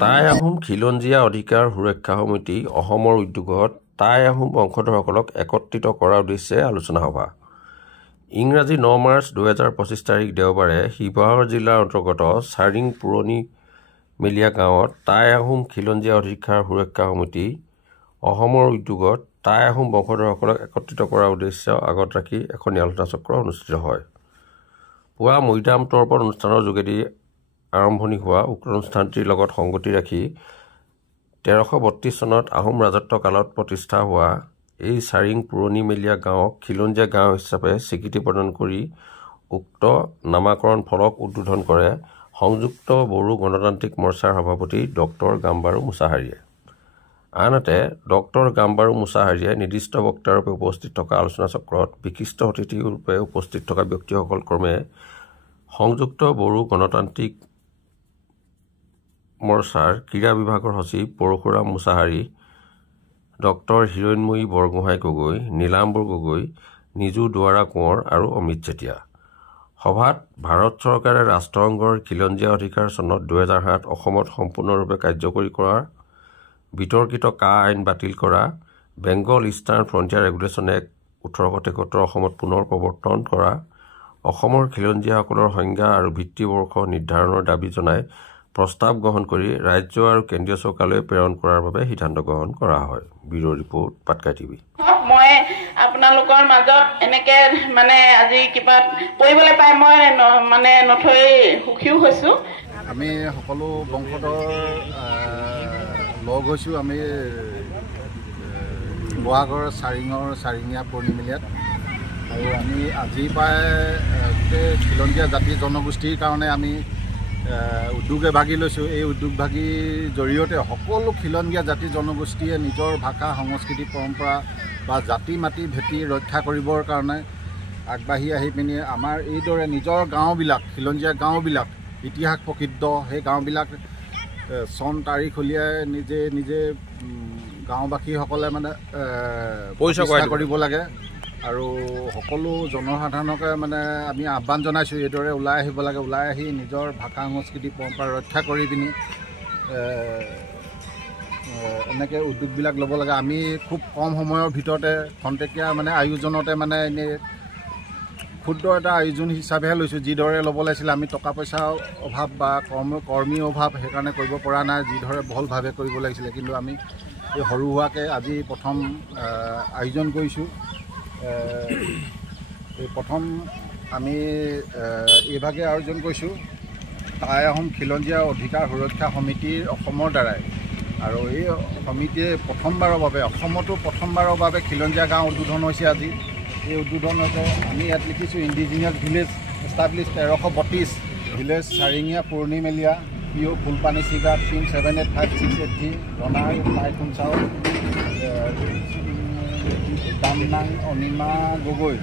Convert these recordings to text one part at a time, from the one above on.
টাই আহোম খিলঞ্জীয়া অধিকাৰ সুৰক্ষা সমিতি অসমৰ উদ্যোগত টাই আহোম বংশধৰসকলক একত্ৰিত কৰাৰ উদ্দেশ্যে আলোচনা সভা। ইংৰাজী 9 মাৰ্চ 2025 তাৰিখ দেওবাৰে শিৱসাগৰ জিলাৰ অন্তৰ্গত চাৰিং পুৰণি মেলীয়া গাঁৱত টাই আহোম খিলঞ্জীয়া অধিকাৰ সুৰক্ষা সমিতি অসমৰ উদ্যোগত টাই আহোম বংশধৰসকলক একত্ৰিত কৰাৰ উদ্দেশ্য আগত ৰাখি এখনি আলোচনা চক্ৰ অনুষ্ঠিত হয়। পুৱা মৈদাম তৰ্পণ অনুষ্ঠানৰ যোগেদি আৰম্ভণি হোৱা উক্ত অনুষ্ঠানটিৰ লগত সংগতি ৰাখি 1332 চনত আহোম ৰাজত্ব কালত প্ৰতিষ্ঠা হোৱা এই চাৰিং পুৰণি মেলীয়া গাঁৱক খিলঞ্জীয়া গাঁও হিচাপে স্বীকৃতি প্ৰদান কৰি উক্ত নামাকৰণ ফলক উদ্বোধন কৰে সংযুক্ত বড়ো গণতান্ত্ৰিক মৰ্চাৰ সভাপতি ডক্টৰ গাম্বাৰু মুছাহাৰীয়ে। আনহাতে ডক্টৰ গাম্বাৰু মুছাহাৰীয়ে নিৰ্দিষ্ট বক্তাৰূপে উপস্থিত থকা আলোচনা চক্ৰত বিশিষ্ট অতিথিৰূপে উপস্থিত থকা ব্যক্তিসকল ক্ৰমে সংযুক্ত বড়ো গণতান্ত্ৰিক মৰ্চাৰ ক্ৰীড়া বিভাগৰ সচিব পৰশুৰাম মুছাহাৰী, ডক্টৰ হিৰণ্ময়ী বৰগোহাঁই গগৈ, নীলাম্বৰ গগৈ, নিজু দুৱাৰা কোঁৱৰ আৰু অমিত চেতিয়া। সভাত ভাৰত চৰকাৰে ৰাষ্ট্ৰসংঘৰ খিলঞ্জীয়া অধিকাৰ চনত 2007 অসমত সম্পূৰ্ণৰূপে কাৰ্যকৰী কৰা বিতৰ্কিত কা আইন বাতিল কৰা, Bengal eastern frontier regulation act 1873 অসমত পুনৰ প্ৰৱৰ্তন কৰা, অসমৰ খিলঞ্জীয়াসকলৰ সংজ্ঞা আৰু ভিত্তিবৰ্ষ নিৰ্ধাৰণৰ দাবী জনাই প্ৰস্তাৱ গ্ৰহণ কৰি ৰাজ্য আৰু কেন্দ্ৰীয় চৰকাৰলৈ প্ৰেৰণ কৰাৰ বাবে সিদ্ধান্ত গ্ৰহণ কৰা হয়। Bureau report, Patkai TV. মই আপোনালোকৰ মাজত এনেকে আজি কিবা পঢ়িবলৈ পাই মই নথৈ সুখীও হৈছো। আমি সকলো বংশধৰ লগ হৈছোঁ। আমি শিৱসাগৰ চাৰিঙীয়া পৰিমেলিয়াত আৰু আমি আজিৰ পৰাই গোটেই খিলঞ্জীয়া জাতি জনগোষ্ঠীৰ কাৰণে আমি উদ্যোগে ভাগি লৈছোঁ। এই উদ্যোগ ভাগীৰ জৰিয়তে সকলো খিলঞ্জীয়া জাতি জনগোষ্ঠীয়ে নিজৰ ভাষা, সংস্কৃতি, পৰম্পৰা বা জাতি মাটি ভেটি ৰক্ষা কৰিবৰ কাৰণে আগবাঢ়ি আহি পিনি আমাৰ এইদৰে নিজৰ গাঁওবিলাক, খিলঞ্জীয়া গাঁওবিলাক ইতিহাস প্ৰসিদ্ধ সেই গাঁওবিলাক চন তাৰিখ উলিয়াই নিজে গাঁওবাসীসকলে পৰিষ্কাৰ কৰিব লাগে আৰু সকলো জনসাধাৰণকে আমি আহ্বান জনাইছোঁ এইদৰে ওলাই আহিব লাগে। ওলাই আহি নিজৰ ভাষা, সংস্কৃতি, পৰম্পৰা ৰক্ষা কৰি পিনি এনেকৈ উদ্যোগবিলাক ল'ব লাগে। আমি খুব কম সময়ৰ ভিতৰতে খন্তেকীয়া আয়োজনতে এনেই ক্ষুদ্ৰ এটা আয়োজন হিচাপেহে লৈছোঁ। যিদৰে ল'ব লাগিছিলে আমি টকা পইচাৰ অভাৱ বা কৰ্মীৰ অভাৱ সেইকাৰণে কৰিব পৰা নাই। যিদৰে বহলভাৱে কৰিব লাগিছিলে কিন্তু আমি এই সৰু সুৰাকৈ আজি প্ৰথম আয়োজন কৰিছোঁ। এই প্ৰথম আমি এইভাগে আয়োজন কৰিছোঁ টাই আহোম খিলঞ্জীয়া অধিকাৰ সুৰক্ষা সমিতিৰ অসমৰ দ্বাৰাই। আৰু এই সমিতিয়ে অসমতো প্ৰথমবাৰৰ বাবে খিলঞ্জীয়া গাঁও উদ্বোধন হৈছে আজি। এই উদ্বোধন হৈছে আমি ইয়াত লিখিছোঁ ইণ্ডিজিনিয়াছ ভিলেজ এষ্টাব্লিছ 1332 ভিলেজ চাৰিঙীয়া পুৰণি মেলীয়া পিঅ' ফুলপানী চিগা পিন 785683 ৰনাই টাইখুন চাউল দামনাং অনিমা গগৈ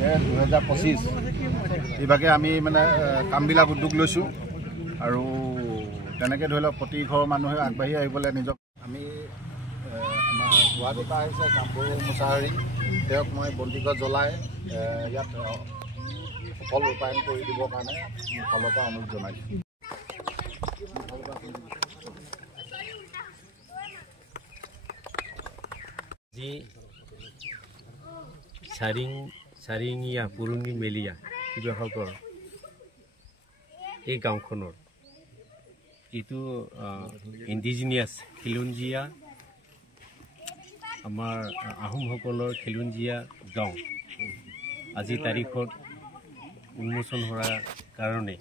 2025 এইভাগে আমি কামবিলাক উদ্যোগ লৈছোঁ। আৰু তেনেকৈ ধৰি লওক প্ৰতি ঘৰৰ মানুহে আগবাঢ়ি আহিবলৈ নিজক আমি আমাৰ গুৱাহাটীৰ পৰা আহিছে গাম্বাৰু মুছাহাৰী, তেওঁক মই বন্তিগছ জ্বলাই ইয়াত সফল ৰূপায়ণ কৰি দিবৰ কাৰণে মোৰ ফালৰ পৰা অনুৰোধ জনাইছোঁ। যি চাৰিঙীয়া পুৰণি মেলীয়া শিৱসাগৰ এই গাঁওখনৰ যিটো ইণ্ডিজিনিয়াছ খিলঞ্জীয়া আমাৰ আহোমসকলৰ খিলঞ্জীয়া গাঁও আজি তাৰিখত উন্মোচন হোৱাৰ কাৰণে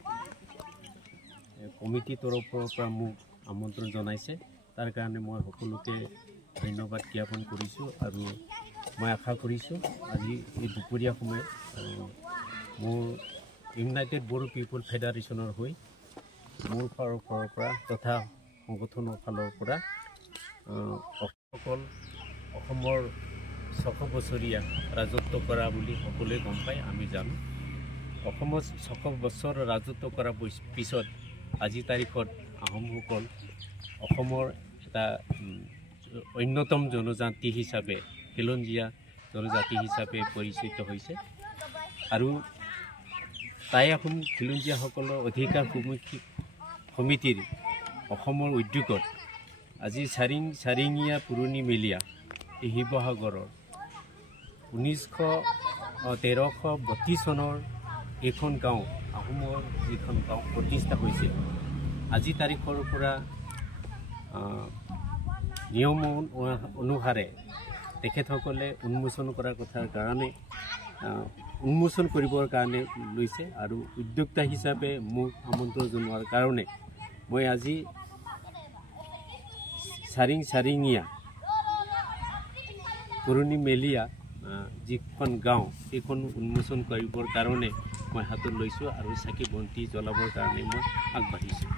কমিটিৰ তৰফৰ পৰা মোক আমন্ত্ৰণ জনাইছে। তাৰ কাৰণে মই সকলোকে ধন্যবাদ জ্ঞাপন কৰিছোঁ আৰু মই আশা কৰিছোঁ আজি এই দুপৰীয়া সময়ত মোৰ ইউনাইটেড বড়ো পিপল ফেডাৰেশ্যনৰ হৈ মোৰ ফালৰ পৰা তথা সংগঠনৰ ফালৰ পৰা অসমসকল অসমৰ 600 বছৰীয়া ৰাজত্ব কৰা বুলি সকলোৱে গম পায়, আমি জানো। অসমত 600 বছৰ ৰাজত্ব কৰাৰ পিছত আজি তাৰিখত আহোমসকল অসমৰ এটা অন্যতম জনজাতি হিচাপে খিলঞ্জীয়া জনজাতি হিচাপে পৰিচিত হৈছে। আৰু টাই আহোম খিলঞ্জীয়াসকলৰ অধিকাৰ সমিতিৰ অসমৰ উদ্যোগত আজি চাৰিঙীয়া পুৰণি মেলীয়া এই শিৱসাগৰৰ 1332 চনৰ এইখন গাঁও আহোমৰ যিখন গাঁও প্ৰতিষ্ঠা হৈছিল আজি তাৰিখৰ পৰা নিয়ম অনুসাৰে তেখেতসকলে উন্মোচন কৰাৰ কথাৰ কাৰণে উন্মোচন কৰিবৰ কাৰণে লৈছে আৰু উদ্যোক্তা হিচাপে মোক আমন্ত্ৰণ জনোৱাৰ কাৰণে মই আজি চাৰিঙীয়া পুৰণি মেলীয়া যিখন গাঁও সেইখন উন্মোচন কৰিবৰ কাৰণে মই হাতত লৈছোঁ আৰু চাকি বন্তি জ্বলাবৰ কাৰণে মই আগবাঢ়িছোঁ।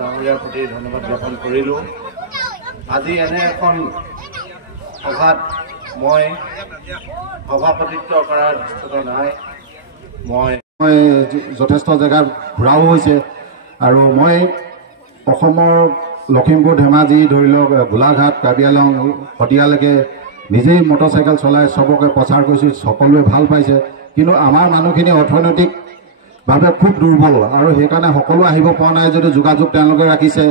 ডাঙৰীয়াৰ প্ৰতি ধন্যবাদ জ্ঞাপন কৰিলোঁ। আজি এনে এখন সভাত মই সভাপতিত্ব কৰাৰ দৃষ্টতা নাই। মই যথেষ্ট জেগাত ঘূৰাও হৈছে আৰু মই অসমৰ লখিমপুৰ ধেমাজি ধৰি লওক গোলাঘাট কাৰ্বি আংলং শদিয়ালৈকে নিজেই মটৰচাইকেল চলাই চবকে প্ৰচাৰ কৰিছোঁ, সকলোৱে ভাল পাইছে। কিন্তু আমাৰ মানুহখিনি অৰ্থনৈতিকভাৱে খুব দুৰ্বল আৰু সেইকাৰণে সকলো আহিব পৰা নাই যদিও যোগাযোগ তেওঁলোকে ৰাখিছে।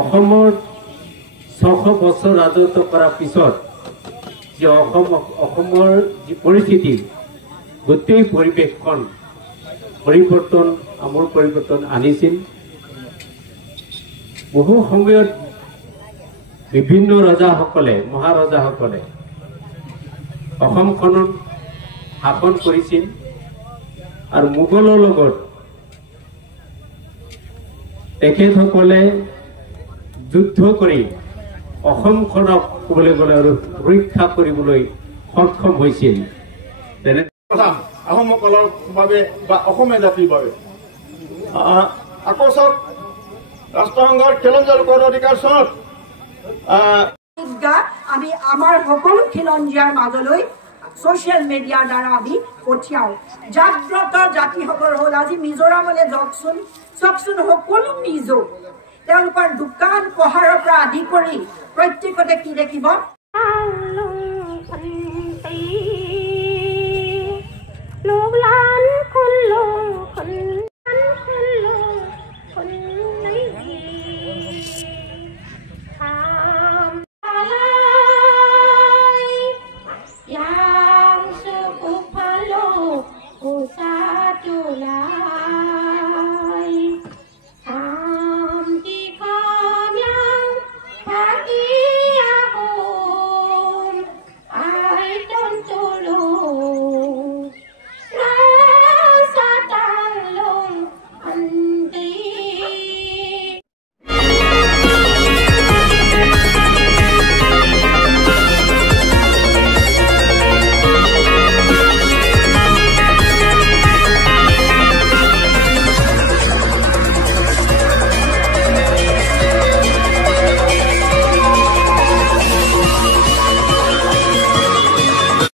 অসমৰ 600 বছৰ ৰাজত্ব কৰাৰ পিছত যে অসমৰ যি পৰিস্থিতি গোটেই পৰিৱেশখন আমূল পৰিৱৰ্তন আনিছিল। বহু সময়ত বিভিন্ন ৰজাসকলে মহাৰজাসকলে অসমখনত শাসন কৰিছিল আৰু মোগলৰ লগত তেখেতসকলে যুদ্ধ কৰি অসমখনক ক'বলৈ গ'লে আৰু ৰক্ষা কৰিবলৈ সক্ষম হৈছিল। তেনে আহোমসকলৰ বাবে বা অসমীয়া জাতিৰ বাবে আকস্মত ৰাষ্ট্ৰসংঘৰ খিলঞ্জীয়া লোকৰ অধিকাৰ চনত আমি আমাৰ সকলো খিলঞ্জীয়াৰ মাজলৈ ছ'চিয়েল মিডিয়াৰ দ্বাৰা আমি পঠিয়াওঁ। জাগ্ৰত জাতিসকল হ'ল আজি মিজোৰামলৈ চাওকচোন সকলো মিজো তেওঁলোকৰ দোকান পোহাৰৰ পৰা আদি কৰি প্ৰত্যেকতে কি দেখিব yang sepupalo usah tulah